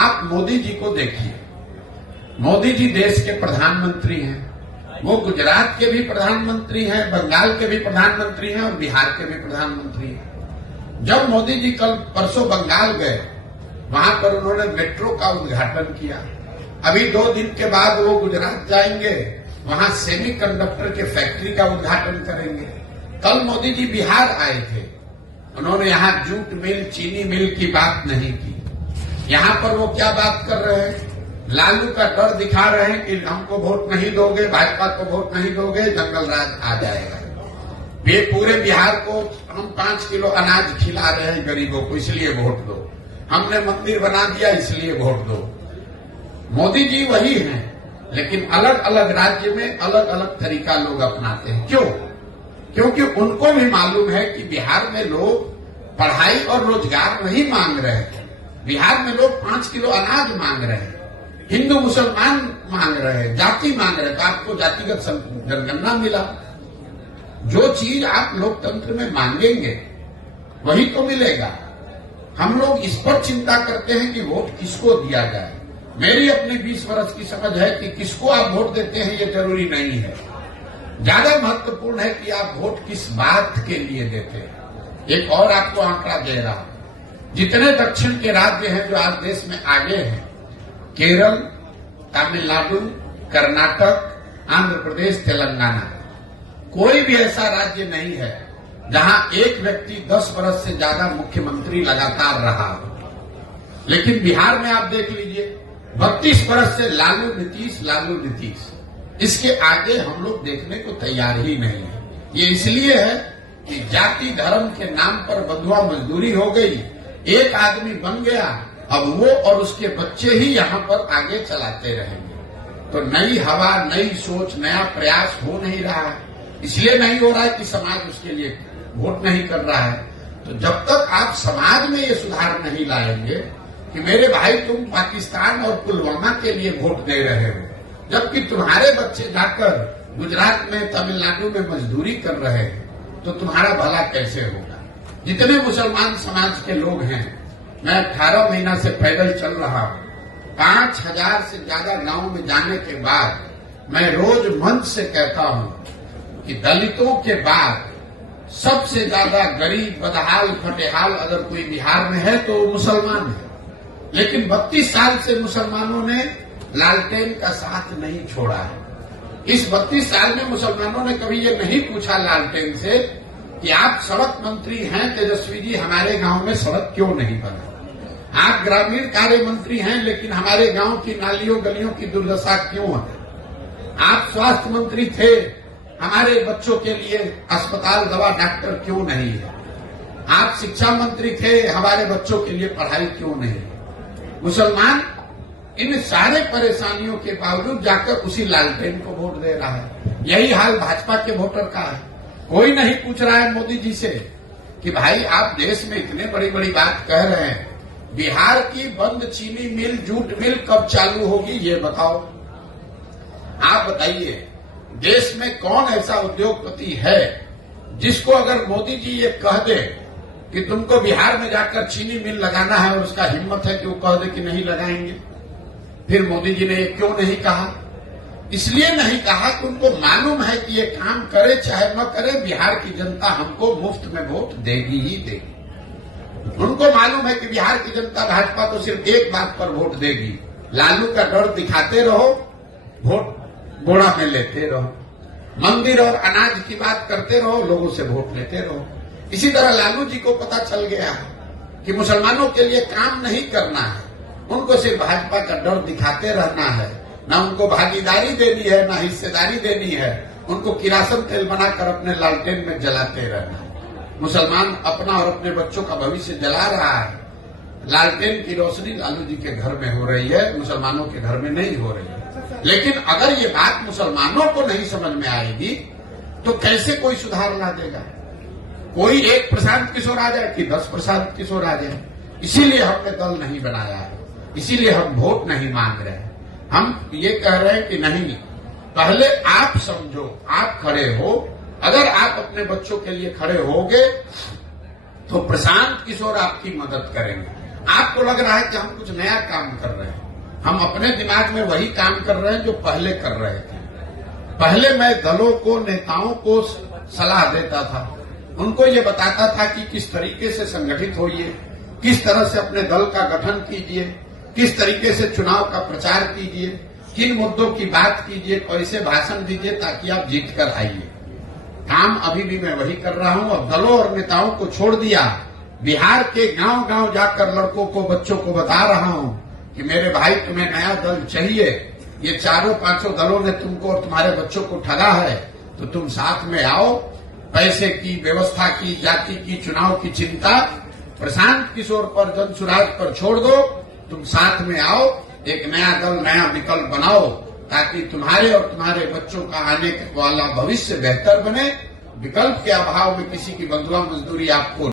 आप मोदी जी को देखिए, मोदी जी देश के प्रधानमंत्री हैं, वो गुजरात के भी प्रधानमंत्री हैं, बंगाल के भी प्रधानमंत्री हैं और बिहार के भी प्रधानमंत्री हैं। जब मोदी जी कल परसों बंगाल गए, वहां पर उन्होंने मेट्रो का उद्घाटन किया। अभी 2 दिन के बाद वो गुजरात जाएंगे, वहां सेमीकंडक्टर के फैक्ट्री का उद्घाटन करेंगे। कल मोदी जी बिहार आए थे, उन्होंने यहां जूट मिल, चीनी मिल की बात नहीं की। यहां पर वो क्या बात कर रहे हैं, लालू का डर दिखा रहे हैं कि हमको वोट नहीं दोगे, भाजपा को वोट नहीं दोगे, जंगल राज आ जाएगा। ये पूरे बिहार को हम 5 किलो अनाज खिला रहे हैं गरीबों को, इसलिए वोट दो। हमने मंदिर बना दिया, इसलिए वोट दो। मोदी जी वही हैं, लेकिन अलग अलग राज्य में अलग अलग तरीका लोग अपनाते हैं। क्यों? क्योंकि उनको भी मालूम है कि बिहार में लोग पढ़ाई और रोजगार नहीं मांग रहे हैं। बिहार में लोग 5 किलो अनाज मांग रहे हैं, हिंदू मुसलमान मांग रहे हैं, जाति मांग रहे हैं। तो आपको जातिगत जनगणना मिला। जो चीज आप लोकतंत्र में मांगेंगे वही तो मिलेगा। हम लोग इस पर चिंता करते हैं कि वोट किसको दिया जाए। मेरी अपनी 20 वर्ष की समझ है कि किसको आप वोट देते हैं ये जरूरी नहीं है। ज्यादा महत्वपूर्ण है कि आप वोट किस बात के लिए देते हैं। एक और आपको आंकड़ा दे रहा हूं, जितने दक्षिण के राज्य हैं जो आज देश में आगे हैं, केरल, तमिलनाडु, कर्नाटक, आंध्र प्रदेश, तेलंगाना, कोई भी ऐसा राज्य नहीं है जहां एक व्यक्ति 10 वर्ष से ज्यादा मुख्यमंत्री लगातार रहा हो। लेकिन बिहार में आप देख लीजिए, 32 वर्ष से लालू नीतीश, इसके आगे हम लोग देखने को तैयार ही नहीं है। ये इसलिए है कि जाति धर्म के नाम पर बंधुआ मजदूरी हो गई, एक आदमी बन गया, अब वो और उसके बच्चे ही यहां पर आगे चलाते रहेंगे। तो नई हवा, नई सोच, नया प्रयास हो नहीं रहा है। इसलिए नहीं हो रहा है कि समाज उसके लिए वोट नहीं कर रहा है। तो जब तक आप समाज में ये सुधार नहीं लाएंगे कि मेरे भाई तुम पाकिस्तान और पुलवामा के लिए वोट दे रहे हो, जबकि तुम्हारे बच्चे जाकर गुजरात में, तमिलनाडु में मजदूरी कर रहे हैं, तो तुम्हारा भला कैसे होगा। जितने मुसलमान समाज के लोग हैं, मैं 18 महीना से पैदल चल रहा हूं, 5000 से ज्यादा गांव में जाने के बाद मैं रोज मंच से कहता हूं कि दलितों के बाद सबसे ज्यादा गरीब, बदहाल, फटेहाल अगर कोई बिहार में है तो वो मुसलमान है। लेकिन 32 साल से मुसलमानों ने लालटेन का साथ नहीं छोड़ा है। इस 32 साल में मुसलमानों ने कभी ये नहीं पूछा लालटेन से कि आप सड़क मंत्री हैं तेजस्वी जी, हमारे गांव में सड़क क्यों नहीं बना। आप ग्रामीण कार्य मंत्री हैं, लेकिन हमारे गांव की नालियों गलियों की दुर्दशा क्यों है। आप स्वास्थ्य मंत्री थे, हमारे बच्चों के लिए अस्पताल, दवा, डॉक्टर क्यों नहीं है। आप शिक्षा मंत्री थे, हमारे बच्चों के लिए पढ़ाई क्यों नहीं है। मुसलमान इन सारे परेशानियों के बावजूद जाकर उसी लालटेन को वोट दे रहा है। यही हाल भाजपा के वोटर का है। कोई नहीं पूछ रहा है मोदी जी से कि भाई आप देश में इतने बड़ी बड़ी बात कह रहे हैं, बिहार की बंद चीनी मिल, जूट मिल कब चालू होगी ये बताओ। आप बताइए, देश में कौन ऐसा उद्योगपति है जिसको अगर मोदी जी ये कह दे कि तुमको बिहार में जाकर चीनी मिल लगाना है और उसका हिम्मत है कि वो कह दे कि नहीं लगाएंगे। फिर मोदी जी ने ये क्यों नहीं कहा? इसलिए नहीं कहा कि उनको मालूम है कि ये काम करे चाहे न करे, बिहार की जनता हमको मुफ्त में वोट देगी ही देगी। उनको मालूम है कि बिहार की जनता भाजपा को सिर्फ एक बात पर वोट देगी, लालू का डर दिखाते रहो, वोट बोड़ा में लेते रहो, मंदिर और अनाज की बात करते रहो, लोगों से वोट लेते रहो। इसी तरह लालू जी को पता चल गया है कि मुसलमानों के लिए काम नहीं करना है, उनको सिर्फ भाजपा का डर दिखाते रहना है। ना उनको भागीदारी देनी है, ना हिस्सेदारी देनी है, उनको किरासन तेल बनाकर अपने लालटेन में जलाते रहना है। मुसलमान अपना और अपने बच्चों का भविष्य जला रहा है। लालटेन की रोशनी लालू जी के घर में हो रही है, मुसलमानों के घर में नहीं हो रही है। लेकिन अगर ये बात मुसलमानों को नहीं समझ में आएगी तो कैसे कोई सुधार ला देगा। कोई एक प्रशांत किशोर आ जाए कि 10 प्रशांत किशोर आ जाए। इसीलिए हमने दल नहीं बनाया है, इसीलिए हम वोट नहीं मांग रहे हैं। हम ये कह रहे हैं कि नहीं, पहले आप समझो, आप खड़े हो। अगर आप अपने बच्चों के लिए खड़े होगे तो प्रशांत किशोर आपकी मदद करेंगे। आपको लग रहा है कि हम कुछ नया काम कर रहे हैं। हम अपने दिमाग में वही काम कर रहे हैं जो पहले कर रहे थे। पहले मैं दलों को, नेताओं को सलाह देता था, उनको ये बताता था कि किस तरीके से संगठित होइए, किस तरह से अपने दल का गठन कीजिए, किस तरीके से चुनाव का प्रचार कीजिए, किन मुद्दों की बात कीजिए, कैसे भाषण दीजिए ताकि आप जीत कर आइए। काम अभी भी मैं वही कर रहा हूं। अब दलों और नेताओं को छोड़ दिया, बिहार के गांव गांव जाकर लड़कों को, बच्चों को बता रहा हूं कि मेरे भाई तुम्हें नया दल चाहिए, ये चारों पांचों दलों ने तुमको और तुम्हारे बच्चों को ठगा है, तो तुम साथ में आओ। पैसे की, व्यवस्था की, जाति की, चुनाव की चिंता प्रशांत किशोर पर, जनसुराज पर छोड़ दो। तुम साथ में आओ, एक नया दल, नया विकल्प बनाओ ताकि तुम्हारे और तुम्हारे बच्चों का आने वाला भविष्य बेहतर बने। विकल्प के अभाव में किसी की बंधुआ मजदूरी आपको